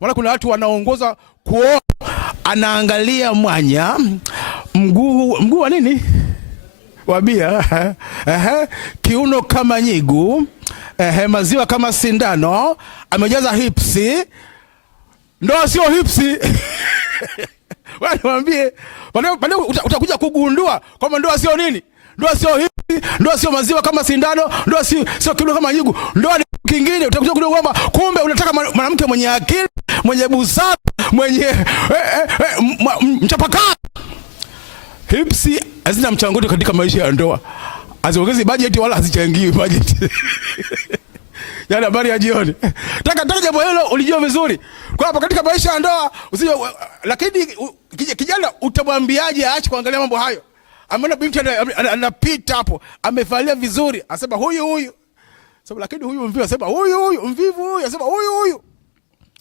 Wala kuna watu wanaongoza kuoa, anaangalia mwanya, mguu wa nini? Wabia. Kiuno kama nyigu, maziwa kama sindano, amejaza hipsi. Ndoa sio hipsi. Wewe niambie, baadaye utakuja kugundua kwamba ndoa sio nini? Ndoa sio hipsi, ndoa sio maziwa kama sindano, ndoa sio kiuno kama nyigu. Ndoa ni kingine. Utakuja kujua kwamba kumbe unataka mwanamke mwenye akili, mwenye busara, mwenye mchapakazi. Hipsi hazina mchango katika maisha ya ndoa. Haziongezi budget wala hazichangii budget. Yaani habari ya jioni. Taka jambo hilo ulijua vizuri. Kwa hapo katika maisha ya ndoa usije, lakini kijana utamwambiaje aache kuangalia mambo hayo? Ameona binti anapita hapo, amevalia vizuri, asema huyu. Sababu lakini huyu mvivu, asema huyu mvivu, asema huyu.